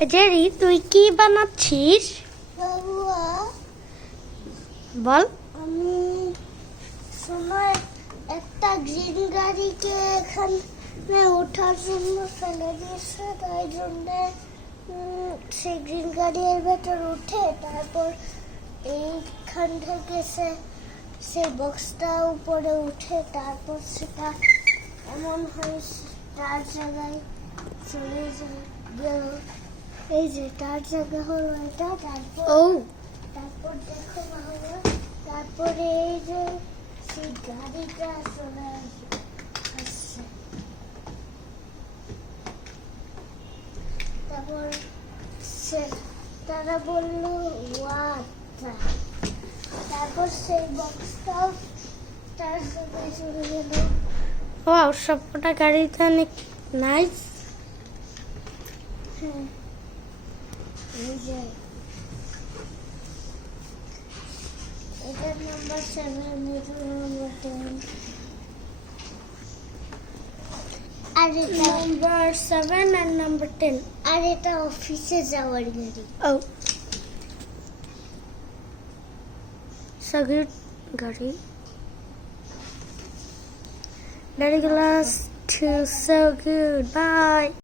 Jerry, তুই কি বানাচ্ছিস? বল। আমি সময় একটা গ্রিন গাড়িকে এখানে ওঠার জন্য ফেলে দিয়েছে, তাই জন্য সেই গ্রিন গাড়ির ভেতর উঠে তারপর এইখান থেকে সেই বক্সটা উপরে উঠে তারপর সেটা এমন হয় তার জায়গায় চলে গেল। এই যে তার জায়গা হলো এটা। তারপর দেখো বাবা, তারপরে এই যে সেই গাড়িটা চলে আসছে। তারপর তারা বললো ওয়াটা, তারপর সেই বক্সটাও তার জায়গায় চলে গেল। ওয়াও, সবকটা গাড়িতে অনেক নাইস। হ্যাঁ, এই যে এটা নাম্বার 7, এটা নাম্বার 10, আর এটা নাম্বার 7 আর নাম্বার 10। আর এটা অফিসে যাওয়ার গাড়ি। ও, so good গাড়ি। Daddy glass too so good. Bye.